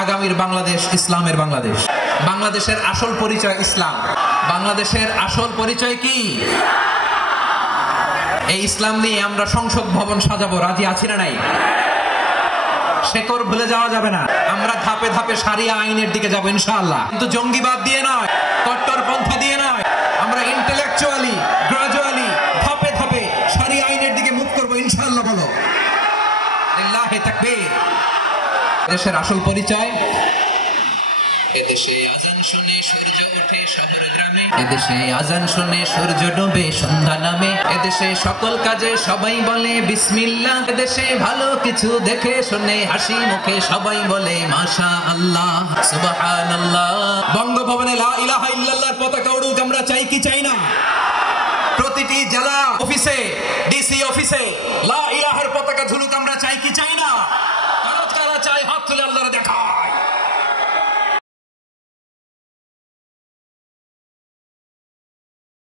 আগামীর বাংলাদেশ ইসলামের বাংলাদেশ। বাংলাদেশের আসল পরিচয় ইসলাম। বাংলাদেশের আসল পরিচয় কি? এই ইসলাম নিয়ে আমরা সংসদ ভবন সাজাবো, রাজি আছি না নাই? শেকড় ভুলে যাওয়া যাবে না। আমরা ধাপে ধাপে শরিয়া আইনের দিকে যাবো ইনশাআল্লাহ, কিন্তু জঙ্গিবাদ দিয়ে নয়, কট্টরপন্থা দিয়ে নয়। আমরা ইন্টেলেকচুয়ালি গ্রাজুয়ালি ধাপে ধাপে শরিয়া আইনের দিকে মুভ করবো ইনশাআল্লাহ। বলো লিল্লাহি তাকবীর। দেশের আসল পরিচয়, এদেশে আজান শুনে সূর্য ওঠে শহর গ্রামে, এদেশে আজান শুনে সূর্য ডোবে সন্ধ্যা নামে, এদেশে সকল কাজে সবাই বলে বিসমিল্লাহ, এদেশে ভালো কিছু দেখে শুনে হাসি মুখে সবাই বলে মাশাআল্লাহ সুবহানাল্লাহ। বঙ্গভবনে লা ইলাহা ইল্লাল্লাহর পতাকা উড়ুক, আমরা চাই কি চাই না? প্রতিটি জেলা অফিসে, ডিসি অফিসে লা ইলাহার পতাকা ঝুলুক, আমরা চাই কি চাই না?